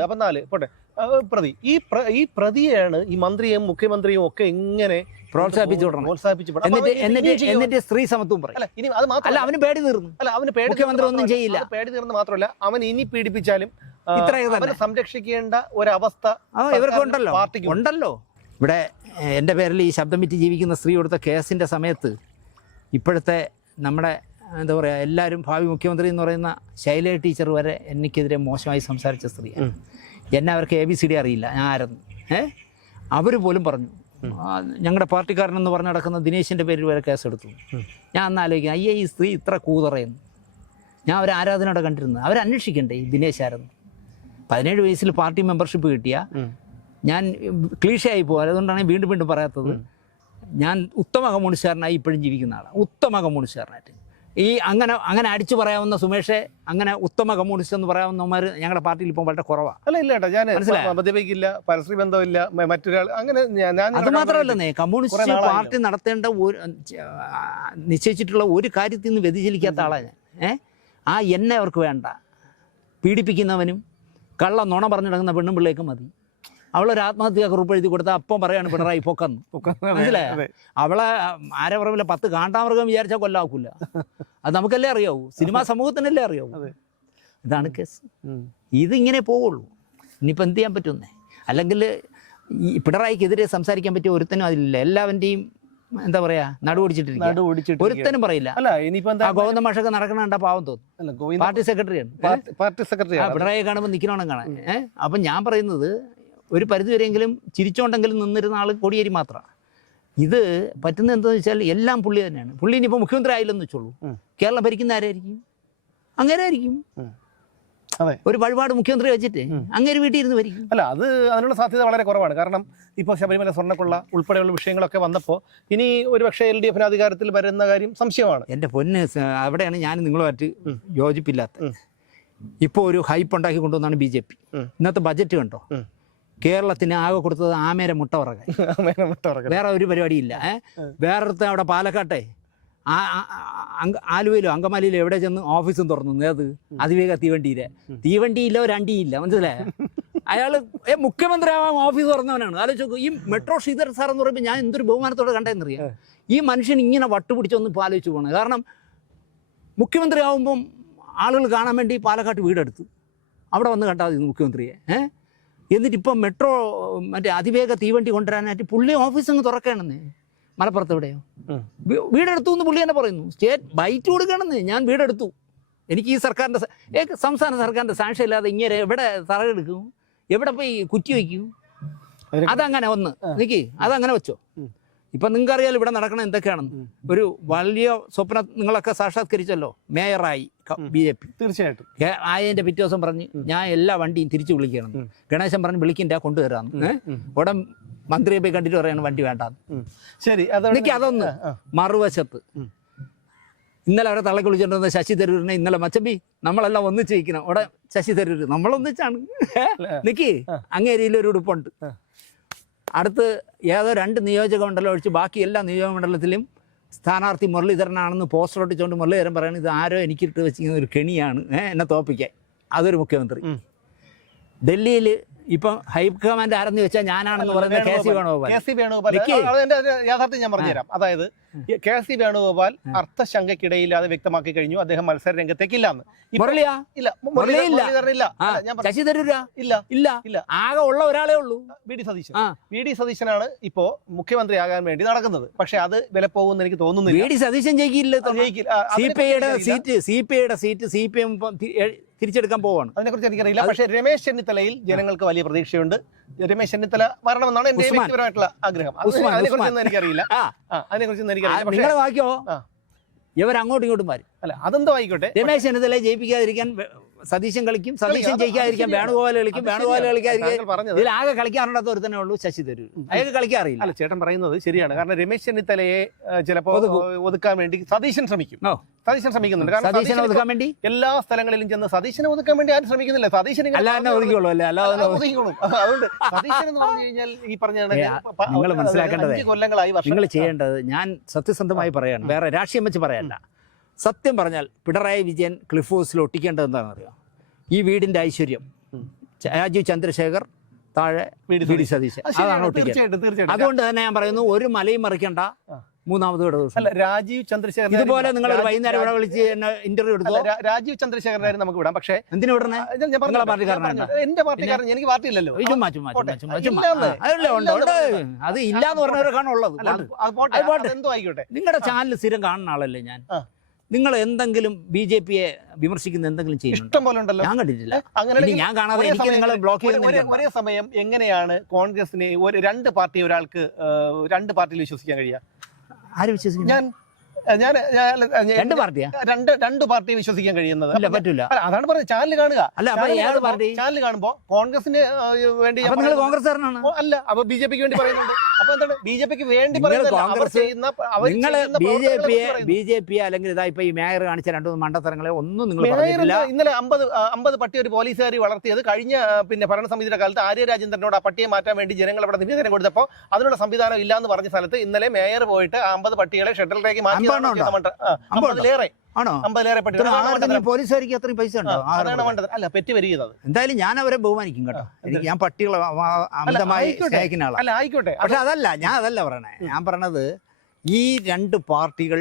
അപ്പം 4 പോട്ടെ പ്രതി. ഈ പ്രതിയാണ് ഈ മന്ത്രിയും മുഖ്യമന്ത്രിയും ഒക്കെ ഇങ്ങനെ പ്രോത്സാഹിപ്പിച്ചു. എന്നിട്ട് സ്ത്രീ സമത്വം പറയും. അല്ല, അവന് പേടി തീർന്നു. മുഖ്യമന്ത്രി ഒന്നും ചെയ്യില്ല. പേടി തീർന്ന് മാത്രമല്ല, അവൻ ഇനി പീഡിപ്പിച്ചാലും സംരക്ഷിക്കേണ്ട ഒരവസ്ഥ ഇവർക്കുണ്ടല്ലോ. ഉണ്ടല്ലോ. ഇവിടെ എൻ്റെ പേരിൽ ഈ ശബ്ദം വിറ്റ് ജീവിക്കുന്ന സ്ത്രീ കൊടുത്ത കേസിൻ്റെ സമയത്ത് ഇപ്പോഴത്തെ നമ്മുടെ എന്താ പറയുക, എല്ലാവരും ഭാവി മുഖ്യമന്ത്രി എന്ന് പറയുന്ന ശൈല ടീച്ചർ വരെ എനിക്കെതിരെ മോശമായി സംസാരിച്ച സ്ത്രീയാണ്. എന്നെ അവർക്ക് ABCD അറിയില്ല, ഞാൻ ആരെന്ന്. അവർ പോലും പറഞ്ഞു, ഞങ്ങളുടെ പാർട്ടിക്കാരനെന്ന് പറഞ്ഞ് നടക്കുന്ന ദിനേശിൻ്റെ പേരിൽ വരെ കേസെടുത്തു. ഞാൻ അന്ന് ആലോചിക്കുക, അയ്യേ ഈ സ്ത്രീ ഇത്ര കൂതറയെന്ന്. ഞാൻ ഒരു ആരാധനയോടെ കണ്ടിരുന്നത്. അവരന്വേഷിക്കണ്ടേ ഈ ദിനേശ് ആരെന്ന്. 17 വയസ്സിൽ പാർട്ടി മെമ്പർഷിപ്പ് കിട്ടിയ ഞാൻ ക്ലീഷയായി പോകും. അതുകൊണ്ടാണ് വീണ്ടും വീണ്ടും പറയാത്തത്. ഞാൻ ഉത്തമ കമ്മ്യൂണിസ്റ്റുകാരനായി ഇപ്പോഴും ജീവിക്കുന്ന ആളാണ്. ഉത്തമ കമ്മ്യൂണിസ്റ്റുകാരനായിട്ട് ഈ അങ്ങനെ അടിച്ചു പറയാവുന്ന സുമേഷെ, അങ്ങനെ ഉത്തമ കമ്മ്യൂണിസ്റ്റ് എന്ന് പറയാവുന്നവന്മാർ ഞങ്ങളുടെ പാർട്ടിയിൽ ഇപ്പം വളരെ കുറവാണ്. അല്ല, ഇല്ല കേട്ടോ, ഞാൻ മദ്യപിക്കില്ല, പരസ്യ ബന്ധമില്ല, മറ്റൊരാൾ അങ്ങനെ. അത് മാത്രമല്ലെന്നേ, കമ്മ്യൂണിസ്റ്റ് പാർട്ടി നടത്തേണ്ട നിശ്ചയിച്ചിട്ടുള്ള ഒരു കാര്യത്തിൽ നിന്ന് വ്യതിചലിക്കാത്ത ആളാണ് ഞാൻ. എന്നെ അവർക്ക് വേണ്ട. പീഡിപ്പിക്കുന്നവനും കള്ള നുണ പറഞ്ഞു നടക്കുന്ന പെണ്ണും പിള്ളേക്കും മതി. അവളൊരു ആത്മഹത്യ കുറിപ്പ് എഴുതി കൊടുത്താൽ അപ്പം പറയാണ് പിണറായി പൊക്കന്ന്. മനസ്സിലായ? അവളെ ആരെ പറമ്പില്ല 10 കാണ്ടാമൃഗം വിചാരിച്ചാൽ കൊല്ലാക്കൂല. അത് നമുക്കല്ലേ അറിയാവൂ, സിനിമാ സമൂഹത്തിനല്ലേ അറിയാവൂ. ഇതാണ് കേസ്. ഇതിങ്ങനെ പോവുള്ളൂ. ഇനിയിപ്പോൾ എന്ത് ചെയ്യാൻ പറ്റുന്നേ? അല്ലെങ്കിൽ ഈ പിണറായിക്കെതിരെ സംസാരിക്കാൻ പറ്റിയ ഒരുത്തനും അതിലില്ല. എല്ലാവൻ്റെയും എന്താ പറയാ, നടുപിടിച്ചിട്ടിരിക്കും. ഒരുത്തനും പറയില്ല. ഗോവിന്ദ മാഷൊക്കെ നടക്കണ കണ്ടാ പാവം തോന്നും. പാർട്ടി സെക്രട്ടറിയാണ്. പിണറായി കാണുമ്പോൾ നിൽക്കണമെന്ന് കാണാൻ. അപ്പം ഞാൻ പറയുന്നത്, ഒരു പരിധിവരെയെങ്കിലും ചിരിച്ചോണ്ടെങ്കിലും നിന്നിരുന്ന ആൾ കോടിയേരി മാത്രമാണ്. ഇത് പറ്റുന്നത് എന്താണെന്ന് വെച്ചാൽ എല്ലാം പുള്ളി തന്നെയാണ്. പുള്ളി ഇനിയിപ്പോൾ മുഖ്യമന്ത്രി ആയില്ലെന്ന് വെച്ചോളൂ, കേരളം ഭരിക്കുന്ന ആരായിരിക്കും? അങ്ങനെ ആയിരിക്കും. ഒരു വഴിപാട് മുഖ്യമന്ത്രി വെച്ചിട്ട് അങ്ങേര് വീട്ടിൽ ഇരുന്ന് ഭരിക്കും. അല്ല, അതിനുള്ള സാധ്യത വളരെ കുറവാണ്. കാരണം ഇപ്പോൾ ശബരിമല സ്വർണ്ണക്കൊള്ള ഉൾപ്പെടെയുള്ള വിഷയങ്ങളൊക്കെ വന്നപ്പോൾ ഇനി ഒരുപക്ഷെ LDF അധികാരത്തിൽ വരുന്ന കാര്യം സംശയമാണ്. എൻ്റെ പൊന്ന്, അവിടെയാണ് ഞാൻ നിങ്ങളുമായിട്ട് യോജിപ്പില്ലാത്ത. ഇപ്പോൾ ഒരു ഹൈപ്പ് ഉണ്ടാക്കി കൊണ്ടുവന്നാണ് BJP. ഇന്നത്തെ ബജറ്റ് കണ്ടോ? കേരളത്തിന് ആകെ കൊടുത്തത് ആമേര മുട്ട വറക്കാൻ. വേറെ ഒരു പരിപാടിയില്ല. വേറൊരുത്ത അവിടെ പാലക്കാട്ടെ ആലുവയിലോ അങ്കമാലിയിലോ എവിടെ ചെന്ന് ഓഫീസും തുറന്നു. അത് അതിവേഗ തീവണ്ടിയില്ല, ഒരു അണ്ടിയില്ല. മനസ്സിലായ? അയാൾ മുഖ്യമന്ത്രി ആവാൻ ഓഫീസ് തുറന്നവനാണ്. ആലോചിച്ചു. ഈ മെട്രോ ശ്രീധർ സാർ എന്ന് പറയുമ്പോൾ ഞാൻ എന്തൊരു ബഹുമാനത്തോടെ കണ്ടെന്നറിയാം. ഈ മനുഷ്യൻ ഇങ്ങനെ വട്ടുപിടിച്ചൊന്ന് ഇപ്പോൾ ആലോചിച്ച് പോകണം. കാരണം മുഖ്യമന്ത്രി ആവുമ്പം ആളുകൾ കാണാൻ വേണ്ടി പാലക്കാട്ട് വീടെടുത്തു, അവിടെ വന്ന് കണ്ടാൽ മതി മുഖ്യമന്ത്രിയെ. എന്നിട്ടിപ്പം മെട്രോ മറ്റേ അതിവേഗ തീവണ്ടി കൊണ്ടുവരാനായിട്ട് പുള്ളി ഓഫീസങ്ങ് തുറക്കണമെന്ന്. മലപ്പുറത്ത് എവിടെയോ വീടെടുത്തു എന്ന് പുള്ളി തന്നെ പറയുന്നു. സ്റ്റേറ്റ് ബൈറ്റ് കൊടുക്കണമെന്ന്. ഞാൻ വീടെടുത്തു, എനിക്ക് ഈ സർക്കാരിൻ്റെ സംസ്ഥാന സർക്കാരിൻ്റെ സാക്ഷ്യം ഇല്ലാതെ ഇങ്ങനെ എവിടെ തറയെടുക്കും, എവിടെ പോയി കുറ്റി വയ്ക്കും? അതങ്ങനെ ഒന്ന് നിൽക്കി, അതങ്ങനെ വെച്ചോ. ഇപ്പം നിങ്ങൾക്കറിയാലോ ഇവിടെ നടക്കണം എന്തൊക്കെയാണെന്ന്. ഒരു വലിയ സ്വപ്നം നിങ്ങളൊക്കെ സാക്ഷാത്കരിച്ചല്ലോ, മേയറായി BJP. തീർച്ചയായിട്ടും. ആയതിൻ്റെ പിറ്റേ ദിവസം പറഞ്ഞ് ഞാൻ എല്ലാ വണ്ടിയും തിരിച്ചു വിളിക്കണം. ഗണേശൻ പറഞ്ഞ് വിളിക്കണ്ട, കൊണ്ടുവരാന്ന്. ഉടൻ മന്ത്രിയെ പോയി കണ്ടിട്ട് പറയാണ് വണ്ടി വേണ്ടാന്ന്. ശരി, അതൊന്ന്. മറുവശത്ത് ഇന്നലെ അവരെ തള്ളക്ക് വിളിച്ചിട്ടുണ്ടെന്ന് ശശി തരൂരിനെ ഇന്നലെ മച്ചമ്പി നമ്മളെല്ലാം ഒന്നിച്ച് വയ്ക്കണം. അവിടെ ശശി തരൂർ നമ്മളൊന്നിച്ചാണ് നിൽക്കി. അങ്ങേരിയിലൊരു ഉടുപ്പുണ്ട്. അടുത്ത് ഏതോ 2 നിയോജക മണ്ഡലം ഒഴിച്ച് ബാക്കി എല്ലാ നിയോജക മണ്ഡലത്തിലും സ്ഥാനാർത്ഥി മുരളീധരനാണെന്ന് പോസ്റ്റർ ഒട്ടിച്ചുകൊണ്ട് മുരളീധരൻ പറയുന്നത് ഇത് ആരോ എനിക്കിട്ട് വെച്ചിരിക്കുന്ന ഒരു കെണിയാണ് എന്നെ തോപ്പിക്കാൻ. അതൊരു മുഖ്യമന്ത്രി. ഡൽഹിയിൽ ഇപ്പം ഹൈക്കമാൻഡ് ആരെന്ന് വെച്ചാൽ ഞാനാണെന്ന് പറയുന്നത് കെ സി വേണുഗോപാൽ. യാഥാർത്ഥ്യം ഞാൻ പറഞ്ഞുതരാം. അതായത് കെ സി വേണുഗോപാൽ അർത്ഥശങ്കയ്ക്കിടയില്ലാതെ വ്യക്തമാക്കി കഴിഞ്ഞു അദ്ദേഹം മത്സര രംഗത്തേക്കില്ലാന്ന്. ശശി തരൂര ഇല്ല, ആകെ ഉള്ള ഒരാളേ ഉള്ളൂ, വി ഡി സതീശനാണ് ഇപ്പോ മുഖ്യമന്ത്രിയാകാൻ വേണ്ടി നടക്കുന്നത്. പക്ഷെ അത് വില പോകുമെന്ന് എനിക്ക് തോന്നുന്നില്ല. വി ഡി സതീശൻ ജയിക്കില്ല. സിപിഐയുടെ സീറ്റ് CPM തിരിച്ചെടുക്കാൻ പോവാണ്. അതിനെക്കുറിച്ച് എനിക്കറിയില്ല. പക്ഷേ രമേശ് ചെന്നിത്തലയിൽ ജനങ്ങൾക്ക് വലിയ പ്രതീക്ഷയുണ്ട്. രമേശ് ചെന്നിത്തല വരണമെന്നാണ് എന്റെ വ്യക്തിപരമായിട്ടുള്ള ആഗ്രഹം. അതിനെക്കുറിച്ചൊന്നും എനിക്കറിയില്ല. അതിനെക്കുറിച്ചൊന്നും എനിക്കറിയില്ല. നിങ്ങളെ വാക്കിയോ ഇവർ അങ്ങോട്ടും ഇങ്ങോട്ടും മാറി. അല്ല, അതെന്തോ ആയിക്കോട്ടെ. രമേശ് ചെന്നിത്തലയെ ജയിപ്പിക്കാതിരിക്കാൻ സതീശൻ കളിക്കും, സതീശൻ ജയിക്കാതിരിക്കാൻ വേണുഗോപാൽ കളിക്കും, വേണുഗോപാൽ കളിക്കാതിരിക്കാൻ ഇതിൽ ആകെ കളിക്കാറുണ്ടാത്ത ഒരു തന്നെ ഉള്ളൂ ശശി തരൂർ. അയാൾക്ക് കളിക്കാറില്ല. അല്ല, ചേട്ടൻ പറയുന്നത് ശരിയാണ്. കാരണം രമേശ് ചെന്നിത്തലയെ ചിലപ്പോൾ ഒതുക്കാൻ വേണ്ടി സതീശൻ ശ്രമിക്കും. സതീശൻ ശ്രമിക്കുന്നുണ്ട്. സതീശനെ ഒതുക്കാൻ വേണ്ടി എല്ലാ സ്ഥലങ്ങളിലും ചെന്ന് സതീശനെ ഒതുക്കാൻ വേണ്ടി ആരും ശ്രമിക്കുന്നില്ല. സതീശൻ ഒതുക്കിക്കോളൂ അല്ലേ? ഒതുക്കിക്കോളും. അതുകൊണ്ട് സതീശൻ എന്ന് പറഞ്ഞു കഴിഞ്ഞാൽ ഈ പറഞ്ഞ നിങ്ങൾ മനസ്സിലാക്കേണ്ടത്, കൊല്ലങ്ങളായി നിങ്ങൾ ചെയ്യേണ്ടത്, ഞാൻ സത്യസന്ധമായി പറയാണ്, വേറെ രാഷ്ട്രീയം വെച്ച് പറയണ്ട. സത്യം പറഞ്ഞാൽ പിണറായി വിജയൻ ക്ലിഫ് ഹൗസിൽ ഒട്ടിക്കേണ്ടത് എന്താണെന്ന് അറിയാം? ഈ വീടിന്റെ ഐശ്വര്യം രാജീവ് ചന്ദ്രശേഖർ, താഴെ വി ഡി സതീശൻ, അതാണ് ഒട്ടിക്കേണ്ടത്. അതുകൊണ്ട് തന്നെ ഞാൻ പറയുന്നു, ഒരു മലയും മറിക്കണ്ട. മൂന്നാമത് ദിവസം രാജീവ് ചന്ദ്രശേഖരൻ ഇതുപോലെ നിങ്ങൾ ഒരു വൈകുന്നേരം ഇവിടെ വിളിച്ച് ഇന്റർവ്യൂ എടുത്തോ? രാജീവ് ചന്ദ്രശേഖരനെ നമുക്ക് വിടാം. പക്ഷേ എന്തിനു വിടണേ? എന്റെ പാർട്ടിക്കാരൻ, എനിക്ക് പാർട്ടിയില്ലല്ലോ. അത് ഇല്ലാന്ന് പറഞ്ഞവരൊക്കെയാണ് ഉള്ളത്. എന്തോ ആയിക്കോട്ടെ. നിങ്ങളുടെ ചാനൽ സ്ഥിരം കാണുന്ന ആളല്ലേ ഞാൻ. നിങ്ങൾ എന്തെങ്കിലും BJPയെ വിമർശിക്കുന്ന എന്തെങ്കിലും ചെയ്യുന്നു? ഇഷ്ടം പോലെ ഉണ്ടല്ലോ. ഞാൻ കണ്ടിട്ടില്ല. ഞാൻ കാണാതെ എനിക്ക് നിങ്ങൾ ബ്ലോക്ക് ചെയ്യുന്ന ഒരേ സമയം എങ്ങനെയാണ് കോൺഗ്രസിനെ രണ്ട് പാർട്ടിയിൽ വിശ്വസിക്കാൻ കഴിയുക? ആര് വിശ്വസിക്കും? രണ്ട് പാർട്ടിയെ വിശ്വസിക്കാൻ കഴിയുന്നത് പറ്റില്ല. അതാണ് പറഞ്ഞത്. ചാനൽ കാണുക. ചാനൽ കാണുമ്പോ കോൺഗ്രസിന് വേണ്ടി കോൺഗ്രസ്സുകാരനാണ് അല്ല, അപ്പൊ BJPക്ക് വേണ്ടി പറയുന്നുണ്ട്. അപ്പൊ എന്താണ് BJPക്ക് വേണ്ടി BJP അല്ലെങ്കിൽ ഇതാ ഇപ്പൊ ഈ മേയർ കാണിച്ച രണ്ടു മണ്ടത്തരങ്ങളെ ഒന്നും നിങ്ങൾ ഇന്നലെ 50 പട്ടി ഒരു പോലീസുകാരി വളർത്തിയത് കഴിഞ്ഞ ഭരണസമിതിയുടെ കാലത്ത് ആര്യ രാജേന്ദ്രനോട് ആ പട്ടിയെ മാറ്റാൻ വേണ്ടി ജനങ്ങൾ അവിടെ നിവേദനം കൊടുത്തപ്പോൾ അതിനുള്ള സംവിധാനം ഇല്ലാന്ന് പറഞ്ഞ സ്ഥലത്ത് ഇന്നലെ മേയർ പോയിട്ട് 50 പട്ടികളെ ഷട്ടറിലേക്ക് മാറ്റി. പോലീസുകാർക്ക് അത്രയും പൈസ ഉണ്ടോ? അല്ല, പെറ്റി വരികയത്. എന്തായാലും ഞാൻ അവരെ ബഹുമാനിക്കും കേട്ടോ. ഞാൻ പട്ടികളെ അമിതമായി സ്നേഹിക്കുന്ന ആളാണ്. ആയിക്കോട്ടെ. പക്ഷെ ഞാൻ അതല്ല പറയണേ. ഞാൻ പറഞ്ഞത് ഈ രണ്ട് പാർട്ടികൾ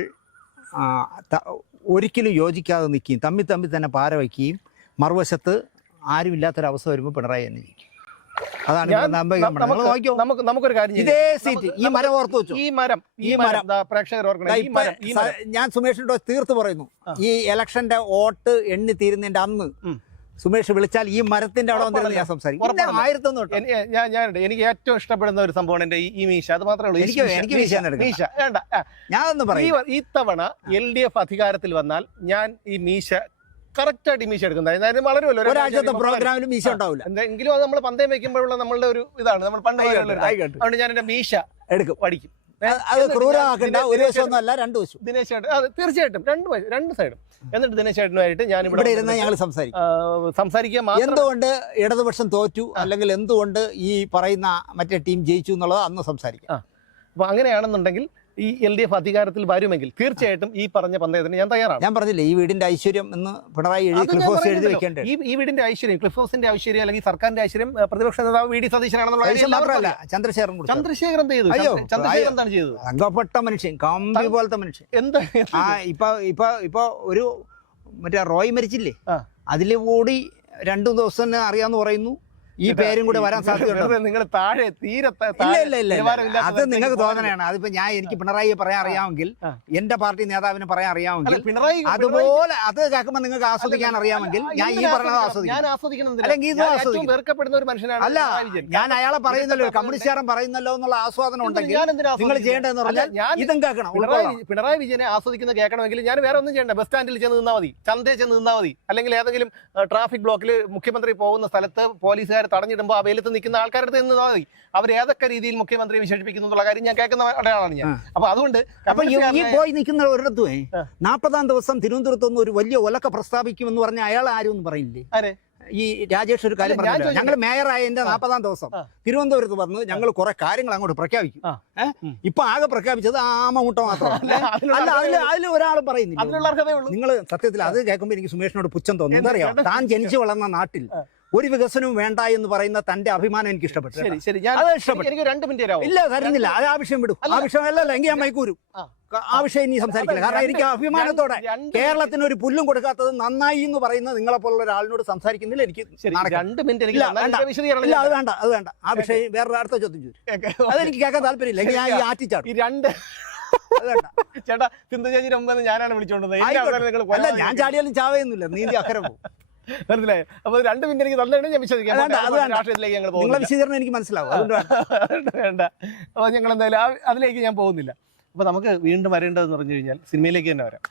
ഒരിക്കലും യോജിക്കാതെ നിൽക്കുകയും തമ്മിൽ തന്നെ പാര വയ്ക്കുകയും മറുവശത്ത് ആരുമില്ലാത്തൊരവസ്ഥ വരുമ്പോൾ പിണറായി തന്നെ ജയിക്കും. അതാണ് നമുക്കൊരു കാര്യം. ഇതേ സീറ്റ്, ഈ മരം ഓർത്തു വെച്ചു. ഈ മരം പ്രേക്ഷകർ ഞാൻ സുമേഷിനോട് തീർത്ത് പറയുന്നു, ഈ ഇലക്ഷന്റെ വോട്ട് എണ്ണി തീരുന്നതിന്റെ അന്ന് സുമേഷ് വിളിച്ചാൽ ഈ മരത്തിന്റെ അവിടെ വന്നിരുന്ന് ഞാൻ സംസാരിക്കും. എനിക്ക് ഏറ്റവും ഇഷ്ടപ്പെടുന്ന ഒരു സംഭവമാണ് ഈ മീശ. അത് മാത്രമേ ഉള്ളൂ. എനിക്ക് മീശ വേണ്ട. ഞാനൊന്ന് പറയും, ഇത്തവണ LDF അധികാരത്തിൽ വന്നാൽ ഞാൻ ഈ മീശ കറക്റ്റായിട്ട് മീശ എടുക്കുന്നത്. വളരുമല്ലോ, ഒരാഴ്ചത്തെ പ്രോഗ്രാമിലും മീശ ഉണ്ടാവില്ല. എങ്കിലും അത് നമ്മൾ പന്തയം വെക്കുമ്പോഴുള്ള നമ്മളുടെ ഒരു ഇതാണ്. നമ്മൾ പണ്ട് അതുകൊണ്ട് ഞാൻ എന്റെ മീശ എടുക്കും, പഠിക്കും. അത് ക്രൂരമാക്കണ്ട. ഒരു വശമൊന്നുമല്ല, രണ്ടു വശം. ദിനേശ് ചേട്ടൻ, അത് തീർച്ചയായിട്ടും രണ്ട് സൈഡും. എന്നിട്ട് ദിനേശ് ചേട്ടനുമായിട്ട് ഞാൻ ഇവിടെ ഇരുന്ന് ഞങ്ങൾ സംസാരിക്കുക. എന്തുകൊണ്ട് ഇടതുപക്ഷം തോറ്റു അല്ലെങ്കിൽ എന്തുകൊണ്ട് ഈ പറയുന്ന മറ്റേ ടീം ജയിച്ചു എന്നുള്ളത് അന്ന് സംസാരിക്കാം. അപ്പൊ അങ്ങനെയാണെന്നുണ്ടെങ്കിൽ ഈ LDF അധികാരത്തിൽ വരുമെങ്കിൽ തീർച്ചയായിട്ടും ഈ പറഞ്ഞ പന്തയത്തിന് ഞാൻ തയ്യാറാണ്. ഞാൻ പറഞ്ഞില്ലേ, ഈ വീടിന്റെ ഐശ്വര്യം എന്ന് പിണറായി എഴുതി വെക്കേണ്ടത്. ഈ വീടിന്റെ ഐശ്വര്യം, ക്ലിഫ് ഹൗസിന്റെ ഐശ്വര്യം അല്ലെങ്കിൽ സർക്കാരിന്റെ ഐശ്വര്യം പ്രതിപക്ഷ നേതാവ് വി ഡി സതീശനാണെന്നുള്ള മാത്രമല്ല, ചന്ദ്രശേഖരൻ എന്ത് ചെയ്തു? ചന്ദ്രശേഖരൻ എന്താണ് ചെയ്തത്? അംഗപ്പെട്ട മനുഷ്യൻ, കമ്പി പോലത്തെ മനുഷ്യൻ. എന്താ ഇപ്പൊ ഒരു മറ്റേ റോയ് മരിച്ചില്ലേ, അതില് കൂടി 2 ദിവസം അറിയാന്ന് പറയുന്നു. ഈ പേരും കൂടെ വരാൻ സാധ്യതയുണ്ട്. നിങ്ങൾ താഴെ തീരെ ഇല്ല, അത് നിങ്ങൾക്ക് തോന്നണയാണ്. അതിപ്പോ എനിക്ക് പിണറായിയെ പറയാൻ അറിയാമെങ്കിൽ, എന്റെ പാർട്ടി നേതാവിനെ പറയാൻ അറിയാമെങ്കിൽ, അതുപോലെ അത് കേൾക്കുമ്പോൾ നിങ്ങൾക്ക് ആസ്വദിക്കാൻ അറിയാമെങ്കിൽ ഞാൻ ഈ പറഞ്ഞത് ആസ്വദിക്കണം. അല്ലെങ്കിൽ ഇത് ആസ്വദിക്കണം. അല്ല, ഞാൻ അയാളെ പറയുന്നല്ലോ, കമ്മ്യൂണിസ്റ്റുകാരൻ പറയുന്നല്ലോ എന്നുള്ള ആസ്വാദനം ഉണ്ടെങ്കിൽ നിങ്ങൾ ചെയ്യേണ്ടതെന്ന് പറഞ്ഞാൽ ഇതും കേൾക്കണം. പിണറായി വിജയനെ ആസ്വദിക്കുന്ന കേൾക്കണമെങ്കിൽ ഞാൻ വേറെ ഒന്നും ചെയ്യണ്ട. ബസ് സ്റ്റാൻഡിൽ ചെന്ന് നിന്നാൽ മതി, ചന്തയിൽ ചെന്ന് നിന്നാൽ മതി, അല്ലെങ്കിൽ ഏതെങ്കിലും ട്രാഫിക് ബ്ലോക്കിൽ മുഖ്യമന്ത്രി പോകുന്ന സ്ഥലത്ത് പോലീസുകാർ തടഞ്ഞിടുമ്പോൾ ആ വെയിലത്ത് നിൽക്കുന്ന ആൾക്കാരുടെ നിന്ന് മതി. അവർ ഏതൊക്കെ രീതിയിൽ മുഖ്യമന്ത്രിയെ വിശേഷിപ്പിക്കുന്നു എന്നുള്ള കാര്യം ഞാൻ കേൾക്കുന്ന ആളാണ് ഞാൻ. അപ്പൊ അതുകൊണ്ട് ഈ പോയി നിൽക്കുന്ന ഒരിടത്തും 40-ാം ദിവസം തിരുവനന്തപുരത്ത് ഒരു വലിയ ഒലക്ക പ്രസ്താവിക്കുമെന്ന് പറഞ്ഞ അയാൾ ആരും ഒന്നും പറയില്ലേ? ഈ രാജേഷ് ഒരു കാര്യം അല്ല, ഞാൻ പറഞ്ഞു. ഞങ്ങൾ മേയറായ എന്റെ 40-ാം ദിവസം തിരുവനന്തപുരത്ത് വന്ന് ഞങ്ങൾ കുറെ കാര്യങ്ങൾ അങ്ങോട്ട് പ്രഖ്യാപിക്കും. ഇപ്പൊ ആകെ പ്രഖ്യാപിച്ചത് ആമമുട്ട മാത്രമാണ്. അല്ല, അതിൽ ഒരാളും പറയുന്നില്ല. നിങ്ങൾ സത്യത്തിൽ അത് കേൾക്കുമ്പോൾ എനിക്ക് സുമേഷിനോട് പുച്ഛം തോന്നുന്നു. എന്താ അറിയാം, താൻ ജനിച്ചു വളർന്ന നാട്ടിൽ ഒരു വികസനവും വേണ്ട എന്ന് പറയുന്ന തന്റെ അഭിമാനം എനിക്ക് ഇഷ്ടപ്പെട്ടു. അത് ഇഷ്ടപ്പെട്ടു. എനിക്ക് 2 മിനിറ്റ് തരാമോ? ഇല്ല, തരുന്നില്ല. അത് ആ വിഷയം വിടും. ആ വിഷയം അല്ലല്ലോ, എങ്കിൽ ഞാൻ മൈക്കൂരും. ആ വിഷയം ഇനി സംസാരിക്കില്ല. കാരണം എനിക്ക് അഭിമാനത്തോടെ കേരളത്തിന് ഒരു പുല്ലും കൊടുക്കാത്തത് നന്നായി എന്ന് പറയുന്നത് നിങ്ങളെ പോലുള്ള ഒരാളിനോട് സംസാരിക്കുന്നില്ല. എനിക്ക് 2 മിനിറ്റ് ഇല്ല, അത് വേണ്ട, അത് വേണ്ട. ആ വിഷയം വേറെ അടുത്ത ചോദ്യം ചോദിച്ചു. അതെനിക്ക് കേൾക്കാൻ താല്പര്യമില്ല. എങ്കിൽ ഞാൻ ഈ ആറ്റിച്ചാടും. ചേട്ടാ, സിന്ധു ചേച്ചിയുടെ മുമ്പ് ഞാനാണ് വിളിച്ചോണ്ടത്. അല്ല, ഞാൻ ചാടിയാലും ചാവയൊന്നുമില്ല, നീന്തി അക്കരെ പോകും. മനസ്സിലായി. അപ്പൊ 2 മിനിറ്റ് എനിക്ക് തന്നിട്ട് ഞാൻ വിശ്വസിക്കാം. രാഷ്ട്രീയത്തിലേക്ക് ഞങ്ങൾ നിങ്ങളെ വിശദീകരണം എനിക്ക് മനസ്സിലാവും. അതുകൊണ്ട് വേണ്ട. അപ്പൊ ഞങ്ങൾ എന്തായാലും അതിലേക്ക് ഞാൻ പോകുന്നില്ല. അപ്പൊ നമുക്ക് വീണ്ടും വരേണ്ടതെന്ന് പറഞ്ഞു കഴിഞ്ഞാൽ സിനിമയിലേക്ക് തന്നെ വരാം.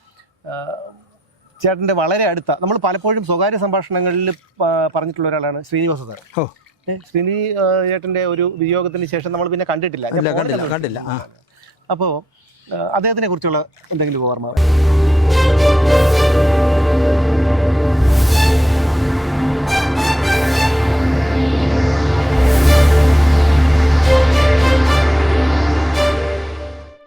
ചേട്ടൻ്റെ വളരെ അടുത്ത, നമ്മൾ പലപ്പോഴും സ്വകാര്യ സംഭാഷണങ്ങളിൽ പറഞ്ഞിട്ടുള്ള ഒരാളാണ് ശ്രീനിവാസ സാർ. ശ്രീനി ചേട്ടൻ്റെ ഒരു വിയോഗത്തിന് ശേഷം നമ്മൾ പിന്നെ കണ്ടിട്ടില്ല. അപ്പോൾ അദ്ദേഹത്തിനെ കുറിച്ചുള്ള എന്തെങ്കിലും ഓർമ്മ?